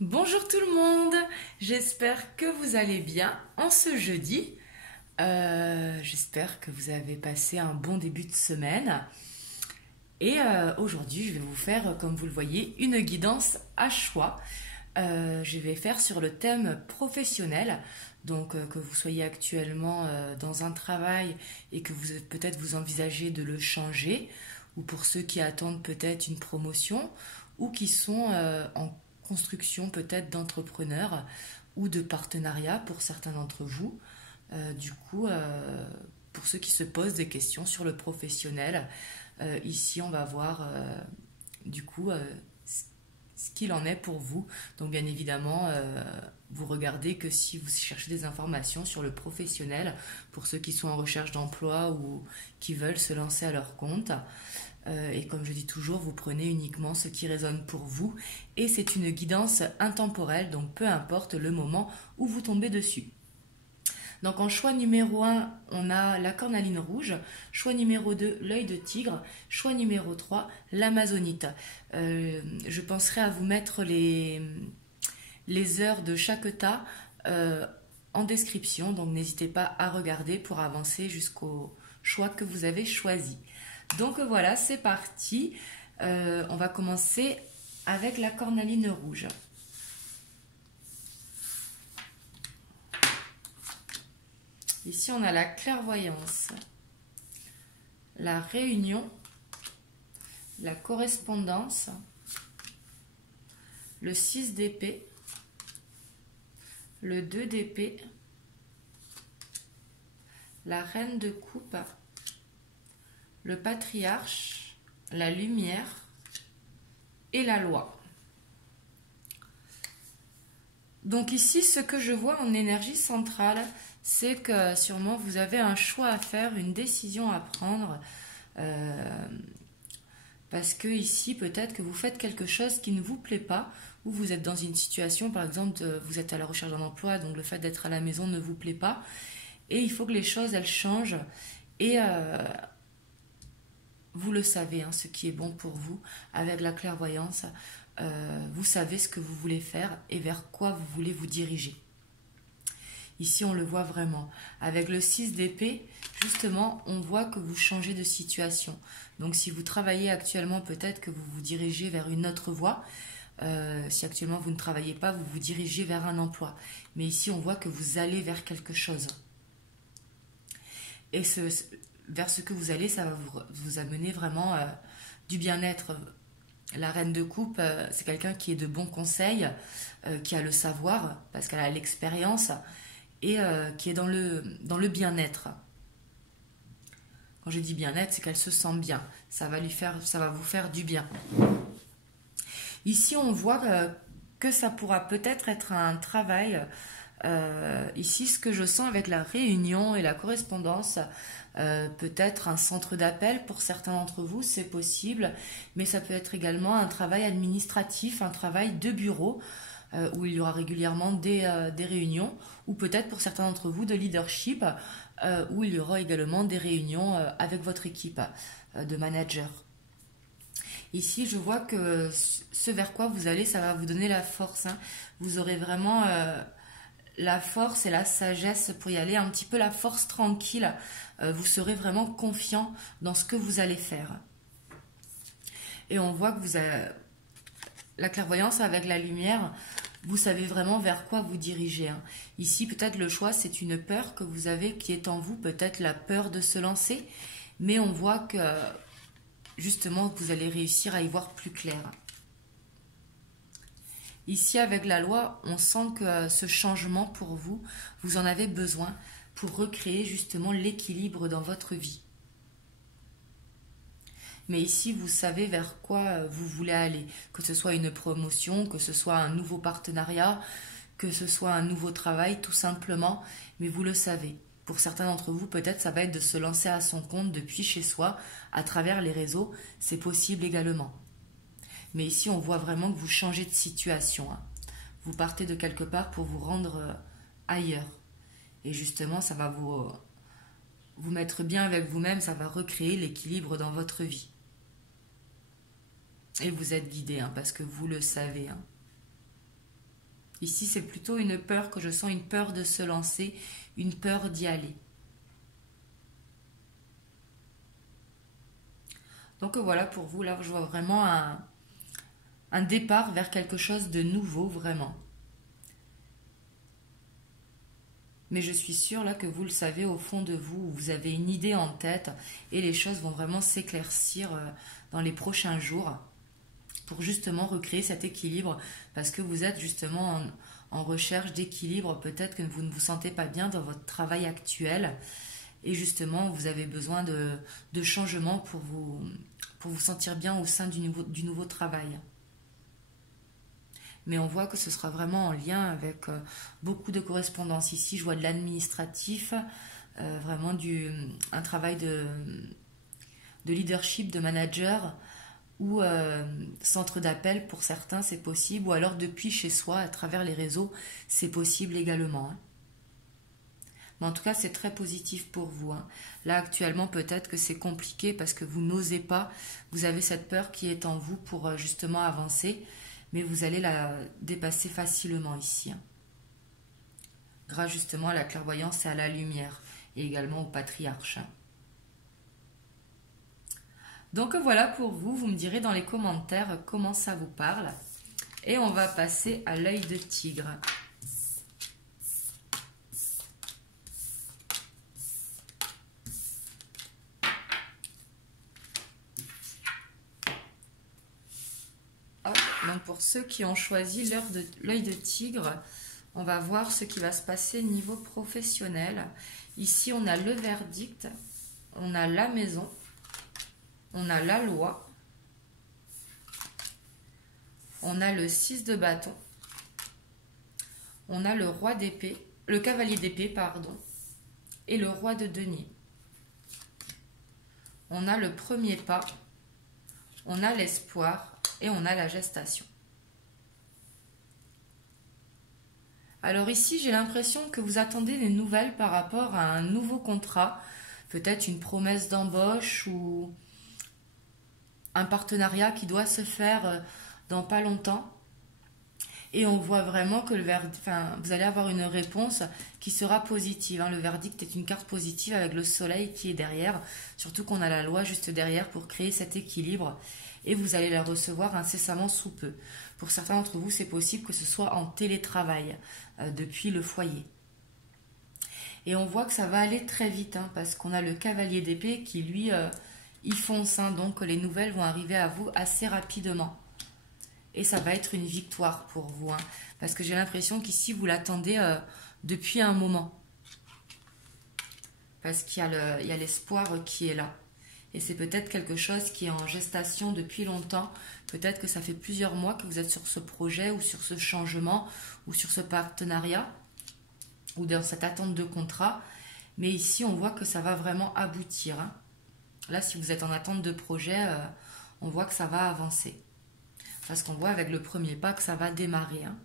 Bonjour tout le monde, j'espère que vous allez bien en ce jeudi. J'espère que vous avez passé un bon début de semaine. Et aujourd'hui, je vais vous faire, comme vous le voyez, une guidance à choix. Je vais faire sur le thème professionnel. Donc, que vous soyez actuellement dans un travail et que vous peut-être vous envisagez de le changer, ou pour ceux qui attendent peut-être une promotion, ou qui sont en construction peut-être d'entrepreneurs ou de partenariats pour certains d'entre vous. Pour ceux qui se posent des questions sur le professionnel, ici on va voir du coup ce qu'il en est pour vous. Donc bien évidemment, vous regardez que si vous cherchez des informations sur le professionnel, pour ceux qui sont en recherche d'emploi ou qui veulent se lancer à leur compte. Et comme je dis toujours, vous prenez uniquement ce qui résonne pour vous. Et c'est une guidance intemporelle, donc peu importe le moment où vous tombez dessus. Donc en choix numéro 1, on a la cornaline rouge, choix numéro 2, l'œil de tigre, choix numéro 3, l'amazonite. Je penserai à vous mettre les heures de chaque tas en description, donc n'hésitez pas à regarder pour avancer jusqu'au choix que vous avez choisi. Donc voilà, c'est parti. On va commencer avec la cornaline rouge. Ici, on a la clairvoyance, la réunion, la correspondance, le 6 d'épée, le 2 d'épée, la reine de coupe, le patriarche, la lumière et la loi. Donc ici, ce que je vois en énergie centrale, c'est que sûrement vous avez un choix à faire, une décision à prendre. Parce que ici, peut-être que vous faites quelque chose qui ne vous plaît pas, ou vous êtes dans une situation, par exemple, vous êtes à la recherche d'un emploi, donc le fait d'être à la maison ne vous plaît pas. Et il faut que les choses, elles changent. Et vous le savez, hein, ce qui est bon pour vous, avec la clairvoyance, vous savez ce que vous voulez faire et vers quoi vous voulez vous diriger. Ici, on le voit vraiment. Avec le 6 d'épée, justement, on voit que vous changez de situation. Donc, si vous travaillez actuellement, peut-être que vous vous dirigez vers une autre voie. Si actuellement, vous ne travaillez pas, vous vous dirigez vers un emploi. Mais ici, on voit que vous allez vers quelque chose. Et vers ce que vous allez, ça va vous amener vraiment du bien-être. La reine de coupe, c'est quelqu'un qui est de bons conseils, qui a le savoir, parce qu'elle a l'expérience, et qui est dans le bien-être. Quand je dis bien-être, c'est qu'elle se sent bien. Ça va vous faire du bien. Ici, on voit que ça pourra peut-être être un travail. Ici, ce que je sens avec la réunion et la correspondance, peut-être un centre d'appel pour certains d'entre vous, c'est possible, mais ça peut être également un travail administratif, un travail de bureau, où il y aura régulièrement des réunions, ou peut-être pour certains d'entre vous de leadership, où il y aura également des réunions avec votre équipe de managers. Ici, je vois que ce vers quoi vous allez, ça va vous donner la force. Hein. Vous aurez vraiment la force et la sagesse pour y aller, un petit peu la force tranquille. Vous serez vraiment confiant dans ce que vous allez faire. Et on voit que la clairvoyance avec la lumière, vous savez vraiment vers quoi vous dirigez. Hein. Ici, peut-être le choix, c'est une peur que vous avez qui est en vous, peut-être la peur de se lancer, mais on voit que justement, vous allez réussir à y voir plus clair. Ici, avec la loi, on sent que ce changement pour vous, vous en avez besoin pour recréer justement l'équilibre dans votre vie. Mais ici, vous savez vers quoi vous voulez aller, que ce soit une promotion, que ce soit un nouveau partenariat, que ce soit un nouveau travail, tout simplement, mais vous le savez. Pour certains d'entre vous, peut-être ça va être de se lancer à son compte depuis chez soi, à travers les réseaux, c'est possible également. Mais ici, on voit vraiment que vous changez de situation. Hein. Vous partez de quelque part pour vous rendre ailleurs. Et justement, ça va vous mettre bien avec vous-même, ça va recréer l'équilibre dans votre vie. Et vous êtes guidé, hein, parce que vous le savez. Hein. Ici, c'est plutôt une peur que je sens, une peur de se lancer, une peur d'y aller. Donc voilà, pour vous, là, je vois vraiment un départ vers quelque chose de nouveau, vraiment. Mais je suis sûre là que vous le savez au fond de vous, vous avez une idée en tête et les choses vont vraiment s'éclaircir dans les prochains jours pour justement recréer cet équilibre parce que vous êtes justement en recherche d'équilibre, peut-être que vous ne vous sentez pas bien dans votre travail actuel et justement vous avez besoin de changements pour vous sentir bien au sein du nouveau travail. Mais on voit que ce sera vraiment en lien avec beaucoup de correspondance. Ici, je vois de l'administratif, vraiment un travail de leadership, de manager ou centre d'appel pour certains, c'est possible. Ou alors depuis chez soi, à travers les réseaux, c'est possible également. Hein. Mais en tout cas, c'est très positif pour vous. Hein. Là, actuellement, peut-être que c'est compliqué parce que vous n'osez pas. Vous avez cette peur qui est en vous pour justement avancer. Mais vous allez la dépasser facilement ici. Hein. Grâce justement à la clairvoyance et à la lumière. Et également au patriarche. Hein. Donc voilà pour vous. Vous me direz dans les commentaires comment ça vous parle. Et on va passer à l'œil de tigre. Donc pour ceux qui ont choisi l'œil de tigre, on va voir ce qui va se passer niveau professionnel. Ici, on a le verdict, on a la maison, on a la loi, on a le 6 de bâton, on a le roi d'épée, le cavalier d'épée, pardon, et le roi de denier. On a le premier pas, on a l'espoir et on a la gestation. Alors ici, j'ai l'impression que vous attendez des nouvelles par rapport à un nouveau contrat, peut-être une promesse d'embauche ou un partenariat qui doit se faire dans pas longtemps. Et on voit vraiment que vous allez avoir une réponse qui sera positive. Hein. Le verdict est une carte positive avec le soleil qui est derrière, surtout qu'on a la loi juste derrière pour créer cet équilibre. Et vous allez la recevoir incessamment sous peu. Pour certains d'entre vous, c'est possible que ce soit en télétravail, depuis le foyer. Et on voit que ça va aller très vite, hein, parce qu'on a le cavalier d'épée qui, lui, y fonce. Hein, donc les nouvelles vont arriver à vous assez rapidement. Et ça va être une victoire pour vous. Hein, parce que j'ai l'impression qu'ici, vous l'attendez depuis un moment. Parce qu'il y a l'espoir qui est là. Et c'est peut-être quelque chose qui est en gestation depuis longtemps. Peut-être que ça fait plusieurs mois que vous êtes sur ce projet ou sur ce changement ou sur ce partenariat ou dans cette attente de contrat. Mais ici, on voit que ça va vraiment aboutir. Hein. Là, si vous êtes en attente de projet, on voit que ça va avancer. Parce qu'on voit avec le premier pas que ça va démarrer. Hein.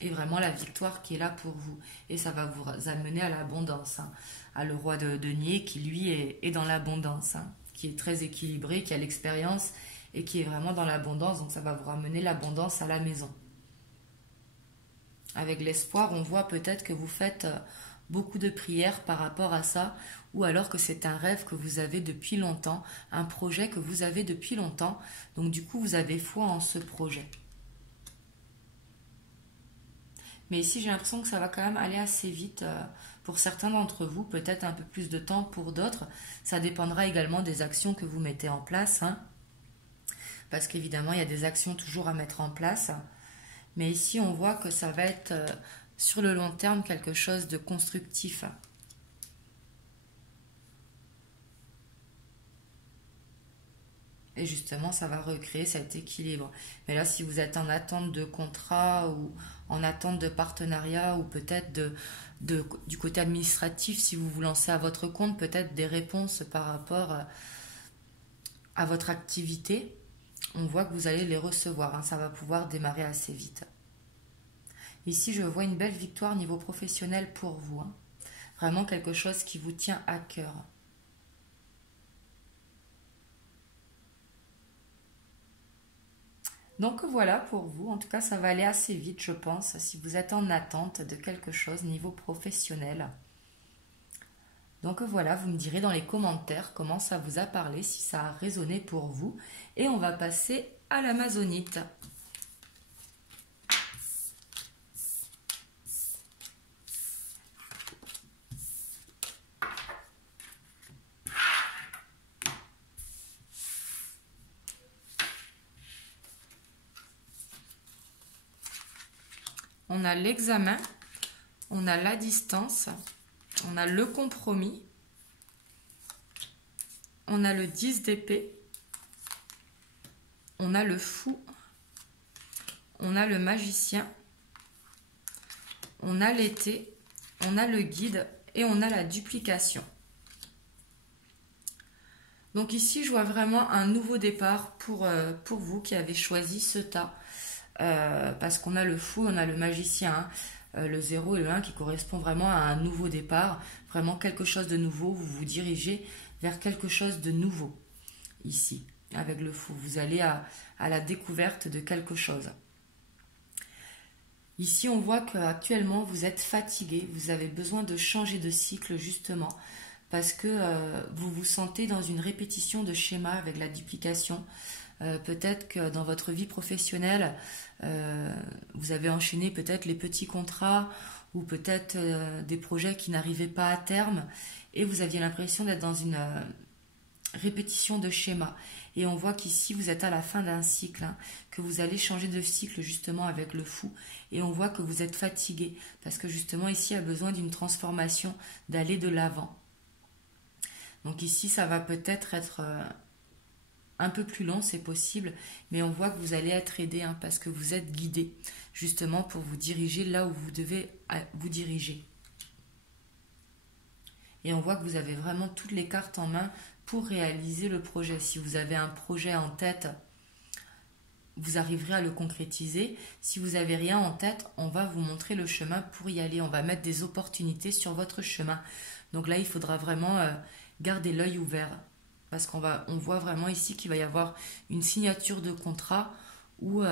Et vraiment la victoire qui est là pour vous. Et ça va vous amener à l'abondance. Hein. À le roi de denier qui lui est dans l'abondance. Hein. Qui est très équilibré, qui a l'expérience et qui est vraiment dans l'abondance. Donc ça va vous ramener l'abondance à la maison. Avec l'espoir, on voit peut-être que vous faites beaucoup de prières par rapport à ça. Ou alors que c'est un rêve que vous avez depuis longtemps. Un projet que vous avez depuis longtemps. Donc du coup, vous avez foi en ce projet. Mais ici, j'ai l'impression que ça va quand même aller assez vite pour certains d'entre vous, peut-être un peu plus de temps pour d'autres. Ça dépendra également des actions que vous mettez en place. Hein, parce qu'évidemment, il y a des actions toujours à mettre en place. Mais ici, on voit que ça va être sur le long terme quelque chose de constructif. Et justement, ça va recréer cet équilibre. Mais là, si vous êtes en attente de contrat ou en attente de partenariat ou peut-être du côté administratif, si vous vous lancez à votre compte, peut-être des réponses par rapport à votre activité, on voit que vous allez les recevoir. Hein, ça va pouvoir démarrer assez vite. Ici, je vois une belle victoire niveau professionnel pour vous. Hein. Vraiment quelque chose qui vous tient à cœur. Donc voilà pour vous. En tout cas, ça va aller assez vite, je pense, si vous êtes en attente de quelque chose niveau professionnel. Donc voilà, vous me direz dans les commentaires comment ça vous a parlé, si ça a résonné pour vous. Et on va passer à l'amazonite. On a l'examen, on a la distance, on a le compromis, on a le 10 d'épée, on a le fou, on a le magicien, on a l'été, on a le guide et on a la duplication. Donc ici, je vois vraiment un nouveau départ pour vous qui avez choisi ce tas. Parce qu'on a le fou, on a le magicien, hein, le 0 et le 1 qui correspond vraiment à un nouveau départ, vraiment quelque chose de nouveau, vous vous dirigez vers quelque chose de nouveau, ici, avec le fou, vous allez à la découverte de quelque chose. Ici, on voit qu'actuellement, vous êtes fatigué, vous avez besoin de changer de cycle, justement, parce que vous vous sentez dans une répétition de schéma avec la duplication. Peut-être que dans votre vie professionnelle, vous avez enchaîné peut-être les petits contrats ou peut-être des projets qui n'arrivaient pas à terme et vous aviez l'impression d'être dans une répétition de schéma. Et on voit qu'ici, vous êtes à la fin d'un cycle, hein, que vous allez changer de cycle justement avec le fou. Et on voit que vous êtes fatigué parce que justement ici, il y a besoin d'une transformation, d'aller de l'avant. Donc ici, ça va peut-être être un peu plus long, c'est possible, mais on voit que vous allez être aidé, hein, parce que vous êtes guidé, justement pour vous diriger là où vous devez vous diriger. Et on voit que vous avez vraiment toutes les cartes en main pour réaliser le projet. Si vous avez un projet en tête, vous arriverez à le concrétiser. Si vous n'avez rien en tête, on va vous montrer le chemin pour y aller. On va mettre des opportunités sur votre chemin. Donc là, il faudra vraiment garder l'œil ouvert. Parce on voit vraiment ici qu'il va y avoir une signature de contrat où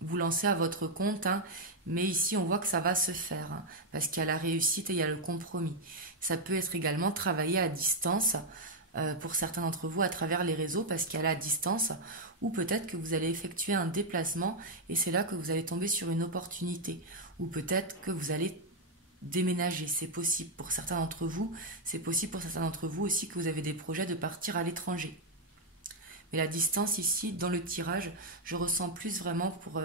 vous lancez à votre compte, hein, mais ici on voit que ça va se faire, hein, parce qu'il y a la réussite et il y a le compromis. Ça peut être également travaillé à distance pour certains d'entre vous à travers les réseaux, parce qu'il y a la distance, ou peut-être que vous allez effectuer un déplacement et c'est là que vous allez tomber sur une opportunité, ou peut-être que vous allez déménager, c'est possible pour certains d'entre vous, c'est possible pour certains d'entre vous aussi que vous avez des projets de partir à l'étranger. Mais la distance ici, dans le tirage, je ressens plus vraiment pour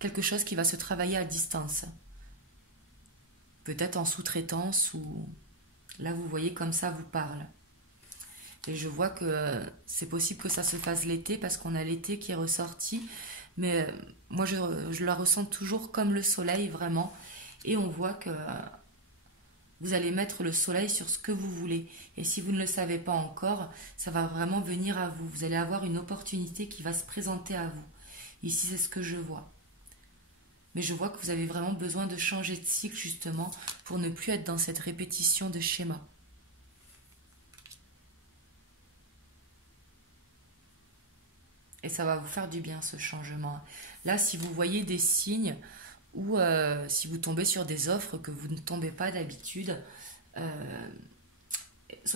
quelque chose qui va se travailler à distance. Peut-être en sous-traitance ou... Là, vous voyez comme ça vous parle. Et je vois que c'est possible que ça se fasse l'été parce qu'on a l'été qui est ressorti. Mais moi, je la ressens toujours comme le soleil, vraiment. Et on voit que vous allez mettre le soleil sur ce que vous voulez. Et si vous ne le savez pas encore, ça va vraiment venir à vous. Vous allez avoir une opportunité qui va se présenter à vous. Ici, c'est ce que je vois. Mais je vois que vous avez vraiment besoin de changer de cycle, justement, pour ne plus être dans cette répétition de schéma. Et ça va vous faire du bien, ce changement. Là, si vous voyez des signes ou si vous tombez sur des offres que vous ne tombez pas d'habitude,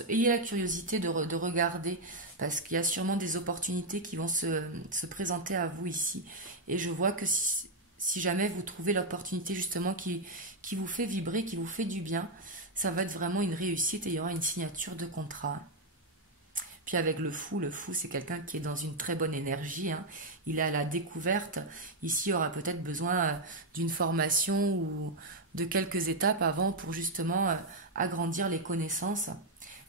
ayez la curiosité de regarder, parce qu'il y a sûrement des opportunités qui vont se présenter à vous ici. Et je vois que si jamais vous trouvez l'opportunité justement qui vous fait vibrer, qui vous fait du bien, ça va être vraiment une réussite et il y aura une signature de contrat. Puis avec le fou c'est quelqu'un qui est dans une très bonne énergie, hein. Il est à la découverte. Ici, il aura peut-être besoin d'une formation ou de quelques étapes avant pour justement agrandir les connaissances.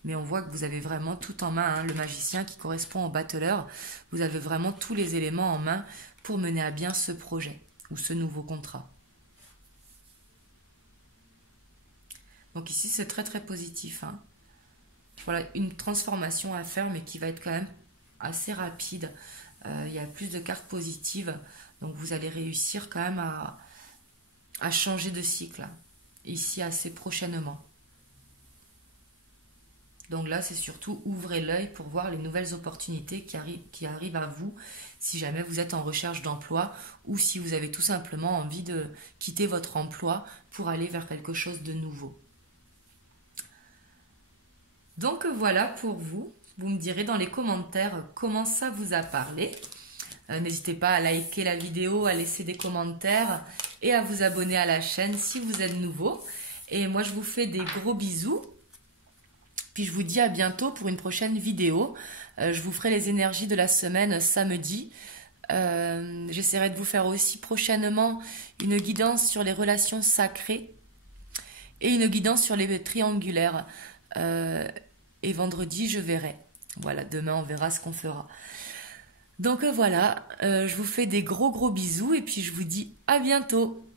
Mais on voit que vous avez vraiment tout en main, hein. Le magicien qui correspond au battleur, vous avez vraiment tous les éléments en main pour mener à bien ce projet ou ce nouveau contrat. Donc ici, c'est très très positif, hein. Voilà, une transformation à faire, mais qui va être quand même assez rapide. Il y a plus de cartes positives, donc vous allez réussir quand même à changer de cycle, ici assez prochainement. Donc là, c'est surtout ouvrez l'œil pour voir les nouvelles opportunités qui arrivent à vous si jamais vous êtes en recherche d'emploi ou si vous avez tout simplement envie de quitter votre emploi pour aller vers quelque chose de nouveau. Donc voilà pour vous. Vous me direz dans les commentaires comment ça vous a parlé. N'hésitez pas à liker la vidéo, à laisser des commentaires et à vous abonner à la chaîne si vous êtes nouveau. Et moi, je vous fais des gros bisous. Puis je vous dis à bientôt pour une prochaine vidéo. Je vous ferai les énergies de la semaine samedi. J'essaierai de vous faire aussi prochainement une guidance sur les relations sacrées et une guidance sur les triangulaires. Et vendredi, je verrai. Voilà, demain, on verra ce qu'on fera. Donc voilà, je vous fais des gros bisous et puis je vous dis à bientôt.